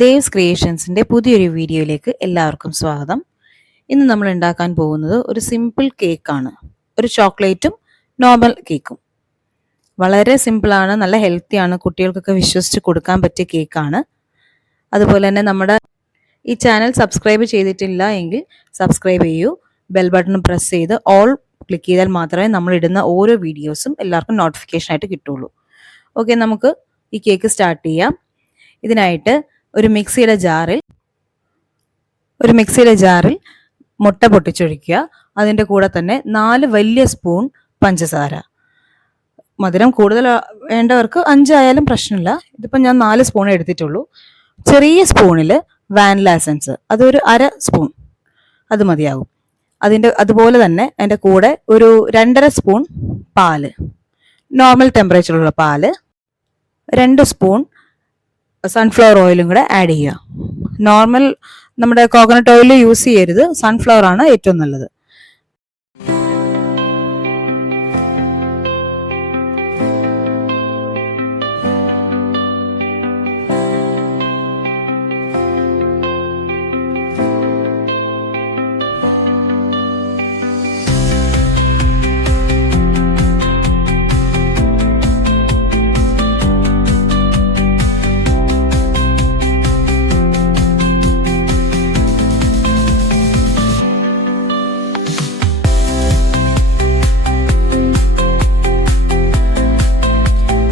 ദേവ്സ് ക്രിയേഷൻസിൻ്റെ പുതിയൊരു വീഡിയോയിലേക്ക് എല്ലാവർക്കും സ്വാഗതം. ഇന്ന് നമ്മൾ ഉണ്ടാക്കാൻ പോകുന്നത് ഒരു സിമ്പിൾ കേക്കാണ്. ഒരു ചോക്ലേറ്റും നോർമൽ കേക്കും. വളരെ സിമ്പിളാണ്, നല്ല ഹെൽത്തിയാണ്, കുട്ടികൾക്കൊക്കെ വിശ്വസിച്ച് കൊടുക്കാൻ പറ്റിയ കേക്കാണ്. അതുപോലെ തന്നെ നമ്മുടെ ഈ ചാനൽ സബ്സ്ക്രൈബ് ചെയ്തിട്ടില്ല എങ്കിൽ സബ്സ്ക്രൈബ് ചെയ്യൂ. ബെൽ ബട്ടൺ പ്രസ് ചെയ്ത് ഓൾ ക്ലിക്ക് ചെയ്താൽ മാത്രമേ നമ്മൾ ഇടുന്ന ഓരോ വീഡിയോസും എല്ലാവർക്കും നോട്ടിഫിക്കേഷൻ ആയിട്ട് കിട്ടുള്ളൂ. ഓക്കെ, നമുക്ക് ഈ കേക്ക് സ്റ്റാർട്ട് ചെയ്യാം. ഇതിനായിട്ട് ഒരു മിക്സിയുടെ ജാറിൽ മുട്ട പൊട്ടിച്ചൊഴിക്കുക. അതിൻ്റെ കൂടെ തന്നെ 4 വലിയ സ്പൂൺ പഞ്ചസാര. മധുരം കൂടുതൽ വേണ്ടവർക്ക് 5 ആയാലും പ്രശ്നമില്ല. ഇതിപ്പോൾ ഞാൻ 4 സ്പൂൺ എടുത്തിട്ടുള്ളൂ. ചെറിയ സ്പൂണിൽ വാനില എസൻസ്, അതൊരു 1/2 സ്പൂൺ, അത് മതിയാകും. അതുപോലെ തന്നെ അതിൻ്റെ കൂടെ ഒരു 2.5 സ്പൂൺ പാല്, നോർമൽ ടെമ്പറേച്ചറിലുള്ള പാല്, 2 സ്പൂൺ സൺഫ്ലവർ ഓയിലും കൂടെ ആഡ് ചെയ്യുക. നോർമൽ നമ്മുടെ കോക്കനട്ട് ഓയിൽ യൂസ് ചെയ്യരുത്, സൺഫ്ലവർ ആണ് ഏറ്റവും നല്ലത്.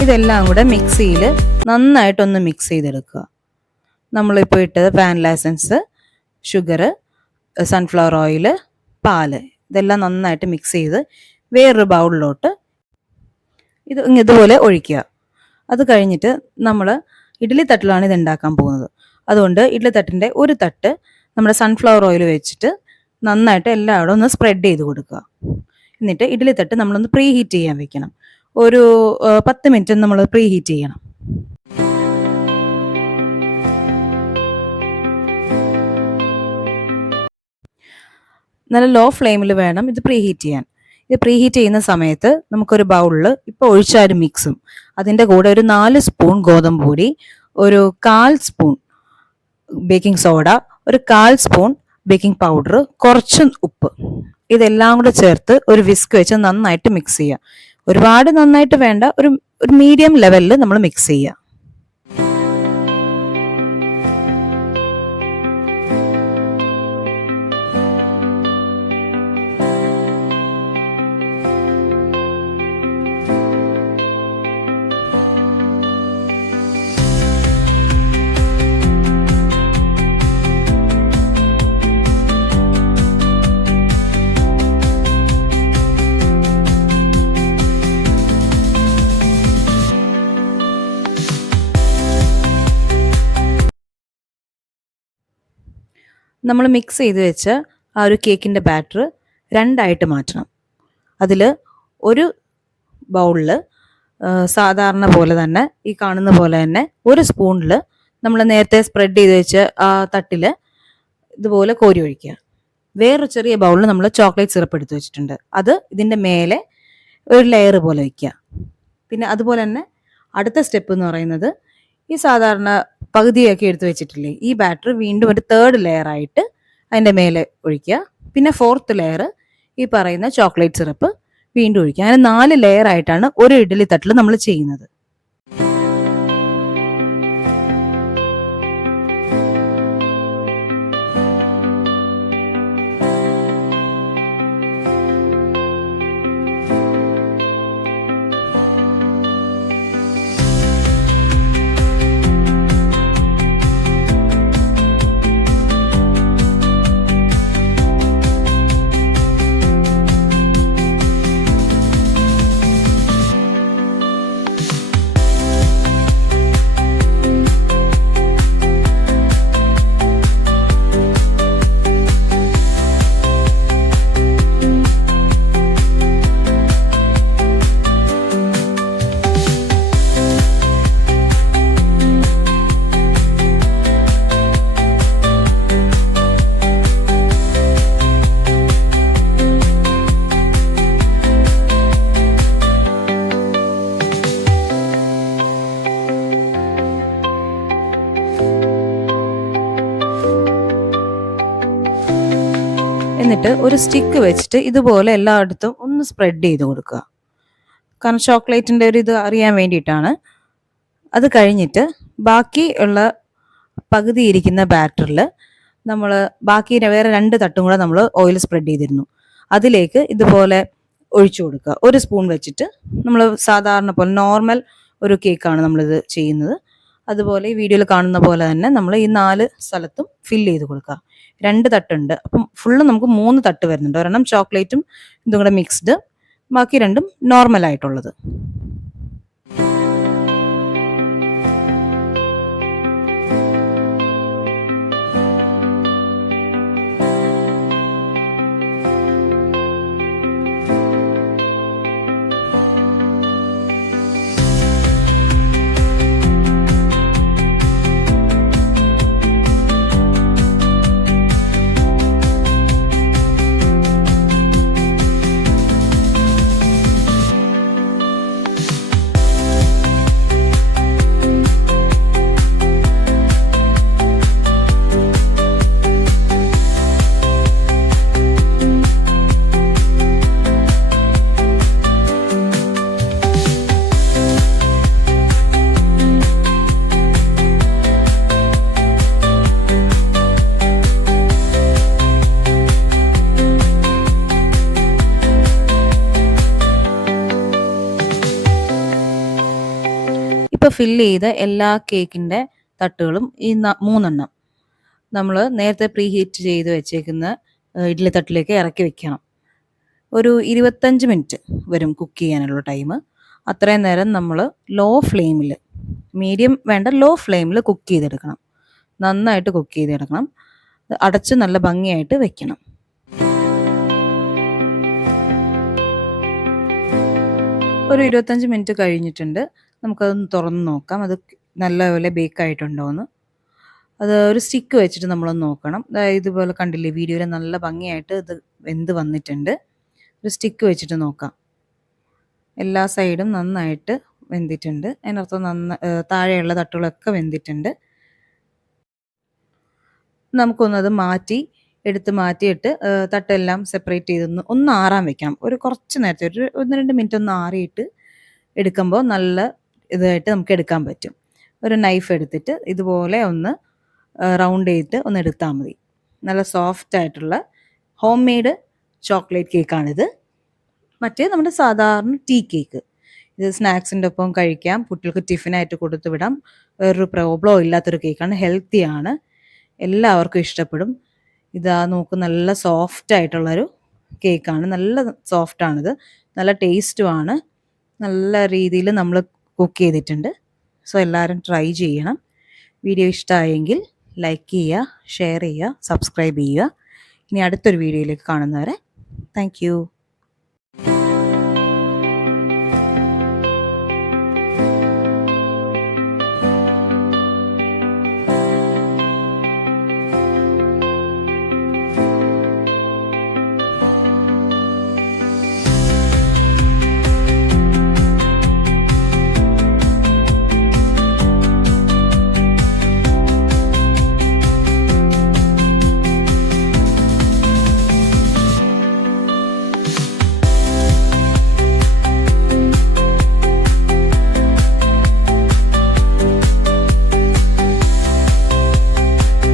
ഇതെല്ലാം കൂടെ മിക്സിയിൽ നന്നായിട്ടൊന്ന് മിക്സ് ചെയ്തെടുക്കുക. നമ്മളിപ്പോൾ ഇട്ടത് vanilla essence, sugar, sunflower oil, പാല്, ഇതെല്ലാം നന്നായിട്ട് മിക്സ് ചെയ്ത് വേറൊരു ബൗളിലോട്ട് ഇതുപോലെ ഒഴിക്കുക. അത് കഴിഞ്ഞിട്ട് നമ്മൾ ഇഡ്ഡലി തട്ടിലാണ് ഇത് ഉണ്ടാക്കാൻ പോകുന്നത്. അതുകൊണ്ട് ഇഡ്ഡലി തട്ടിൻ്റെ ഒരു തട്ട് നമ്മുടെ സൺഫ്ലവർ ഓയിൽ വെച്ചിട്ട് നന്നായിട്ട് എല്ലായിടും ഒന്ന് സ്പ്രെഡ് ചെയ്ത് കൊടുക്കുക. എന്നിട്ട് ഇഡ്ഡലി തട്ട് നമ്മളൊന്ന് പ്രീ ഹീറ്റ് ചെയ്യാൻ വെക്കണം. ഒരു 10 മിനിറ്റ് നമ്മൾ പ്രീ ഹീറ്റ് ചെയ്യണം. നല്ല ലോ ഫ്ലെയിമിൽ വേണം ഇത് പ്രീ ഹീറ്റ് ചെയ്യാൻ. ഇത് പ്രീ ഹീറ്റ് ചെയ്യുന്ന സമയത്ത് നമുക്കൊരു ബൗളിൽ ഇപ്പോൾ ഒഴിച്ച ഒരു മിക്സും അതിൻ്റെ കൂടെ ഒരു 4 സ്പൂൺ ഗോതമ്പ് പൊടി, ഒരു 1/4 സ്പൂൺ ബേക്കിംഗ് സോഡ, ഒരു 1/4 സ്പൂൺ ബേക്കിംഗ് പൗഡർ, കുറച്ച് ഉപ്പ്, ഇതെല്ലാം കൂടെ ചേർത്ത് ഒരു വിസ്ക് വെച്ച് നന്നായിട്ട് മിക്സ് ചെയ്യുക. ഒരുപാട് നന്നായിട്ട് വേണ്ട, ഒരു മീഡിയം ലെവലിൽ നമ്മൾ മിക്സ് ചെയ്യുക. നമ്മൾ മിക്സ് ചെയ്ത് വെച്ച ആ ഒരു കേക്കിൻ്റെ ബാറ്റർ 2ആയിട്ട് മാറ്റണം. അതിൽ ഒരു ബൗളിൽ സാധാരണ പോലെ തന്നെ, ഈ കാണുന്ന പോലെ തന്നെ, ഒരു സ്പൂണിൽ നമ്മൾ നേരത്തെ സ്പ്രെഡ് ചെയ്ത് വെച്ച് ആ തട്ടിൽ ഇതുപോലെ കോരി ഒഴിക്കുക. വേറൊരു ചെറിയ ബൗളിൽ നമ്മൾ ചോക്ലേറ്റ് സിറപ്പ് എടുത്ത് വെച്ചിട്ടുണ്ട്, അത് ഇതിൻ്റെ മേലെ ഒരു ലെയർ പോലെ വയ്ക്കുക. പിന്നെ അതുപോലെ തന്നെ അടുത്ത സ്റ്റെപ്പ് എന്ന് പറയുന്നത്, ഈ സാധാരണ പകുതിയൊക്കെ എടുത്ത് വെച്ചിട്ടില്ലേ, ഈ ബാറ്റർ വീണ്ടും ഒരു 3rd ലെയർ ആയിട്ട് അതിൻ്റെ മേലെ ഒഴിക്കുക. പിന്നെ 4th ലെയർ ഈ പറയുന്ന ചോക്ലേറ്റ് സിറപ്പ് വീണ്ടും ഒഴിക്കുക. അങ്ങനെ 4 ലെയർ ആയിട്ടാണ് ഒരു ഇഡ്ഡലി തട്ടിൽ നമ്മൾ ചെയ്യുന്നത്. എന്നിട്ട് ഒരു സ്റ്റിക്ക് വെച്ചിട്ട് ഇതുപോലെ എല്ലായിടത്തും ഒന്ന് സ്പ്രെഡ് ചെയ്ത് കൊടുക്കുക. കാരണം ചോക്ലേറ്റിൻ്റെ ഒരു ഇത് അറിയാൻ വേണ്ടിയിട്ടാണ്. അത് കഴിഞ്ഞിട്ട് ബാക്കി ഉള്ള പകുതി ഇരിക്കുന്ന ബാറ്ററിൽ നമ്മൾ ബാക്കി വേറെ 2 തട്ടും കൂടെ നമ്മൾ ഓയിൽ സ്പ്രെഡ് ചെയ്തിരുന്നു. അതിലേക്ക് ഇതുപോലെ ഒഴിച്ചു കൊടുക്കുക. 1 സ്പൂൺ വെച്ചിട്ട് നമ്മൾ സാധാരണ പോലെ നോർമൽ ഒരു കേക്കാണ് നമ്മളിത് ചെയ്യുന്നത്. അതുപോലെ ഈ വീഡിയോയിൽ കാണുന്ന പോലെ തന്നെ നമ്മൾ ഈ 4 സ്ഥലത്തും ഫില്ല് ചെയ്ത് കൊടുക്കുക. 2 തട്ടുണ്ട്, അപ്പം ഫുള്ള് നമുക്ക് 3 തട്ട് വരുന്നുണ്ട്. ഒരെണ്ണം ചോക്ലേറ്റും ഇതും കൂടെ മിക്സ്ഡ്, ബാക്കി 2ഉം നോർമലായിട്ടുള്ളത്. ഇപ്പോൾ ഫില്ല് ചെയ്ത എല്ലാ കേക്കിൻ്റെ തട്ടുകളും ഈ 3 എണ്ണം നമ്മൾ നേരത്തെ പ്രീ ഹീറ്റ് ചെയ്ത് വെച്ചേക്കുന്ന ഇഡ്ഡലി തട്ടിലേക്ക് ഇറക്കി വെക്കണം. ഒരു 25 മിനിറ്റ് വരും കുക്ക് ചെയ്യാനുള്ള ടൈം. അത്രയും നേരം നമ്മൾ ലോ ഫ്ലെയിമിൽ, മീഡിയം വേണ്ട, ലോ ഫ്ലെയിമിൽ കുക്ക് ചെയ്തെടുക്കണം. നന്നായിട്ട് കുക്ക് ചെയ്തെടുക്കണം. അടച്ച് നല്ല ഭംഗിയായിട്ട് വെക്കണം. ഒരു 25 മിനിറ്റ് കഴിഞ്ഞിട്ടുണ്ട്. നമുക്കതൊന്ന് തുറന്ന് നോക്കാം, അത് നല്ലപോലെ ബേക്കായിട്ടുണ്ടോ എന്ന്. അത് ഒരു സ്റ്റിക്ക് വെച്ചിട്ട് നമ്മളൊന്ന് നോക്കണം. ഇതുപോലെ കണ്ടില്ലേ വീഡിയോയിൽ നല്ല ഭംഗിയായിട്ട് ഇത് വെന്ത് വന്നിട്ടുണ്ട്. ഒരു സ്റ്റിക്ക് വെച്ചിട്ട് നോക്കാം. എല്ലാ സൈഡും നന്നായിട്ട് വെന്തിട്ടുണ്ട്. അതിനർത്ഥം താഴെയുള്ള തട്ടുകളൊക്കെ വെന്തിട്ടുണ്ട്. നമുക്കൊന്നത് എടുത്ത് മാറ്റിയിട്ട് തട്ടെല്ലാം സെപ്പറേറ്റ് ചെയ്തൊന്ന് ഒന്ന് ആറാൻ വെക്കണം. ഒരു കുറച്ച് നേരത്തെ ഒരു 1-2 മിനിറ്റ് ഒന്ന് ആറിയിട്ട് എടുക്കുമ്പോൾ നല്ല ഇതായിട്ട് നമുക്ക് എടുക്കാൻ പറ്റും. ഒരു നൈഫ് എടുത്തിട്ട് ഇതുപോലെ ഒന്ന് റൗണ്ട് ചെയ്തിട്ട് ഒന്ന് എടുത്താൽ മതി. നല്ല സോഫ്റ്റ് ആയിട്ടുള്ള ഹോം മെയ്ഡ് ചോക്ലേറ്റ് കേക്കാണിത്. മറ്റേ നമ്മുടെ സാധാരണ ടീ കേക്ക്. ഇത് സ്നാക്സിൻ്റെ ഒപ്പം കഴിക്കാം, കുട്ടികൾക്ക് ടിഫിനായിട്ട് കൊടുത്തു വിടാം. വേറൊരു പ്രോബ്ലം ഇല്ലാത്തൊരു കേക്കാണ്, ഹെൽത്തിയാണ്, എല്ലാവർക്കും ഇഷ്ടപ്പെടും. ഇതാ നോക്ക്, നല്ല സോഫ്റ്റ് ആയിട്ടുള്ളൊരു കേക്കാണ്. നല്ല സോഫ്റ്റാണിത്, നല്ല ടേസ്റ്റുമാണ്. നല്ല രീതിയിൽ നമ്മൾ കുക്ക് ചെയ്തിട്ടുണ്ട്. സോ എല്ലാവരും ട്രൈ ചെയ്യണം. വീഡിയോ ഇഷ്ടമായെങ്കിൽ ലൈക്ക് ചെയ്യുക, ഷെയർ ചെയ്യുക, സബ്സ്ക്രൈബ് ചെയ്യുക. ഇനി അടുത്തൊരു വീഡിയോയിലേക്ക് കാണുന്നവരെ താങ്ക് യു.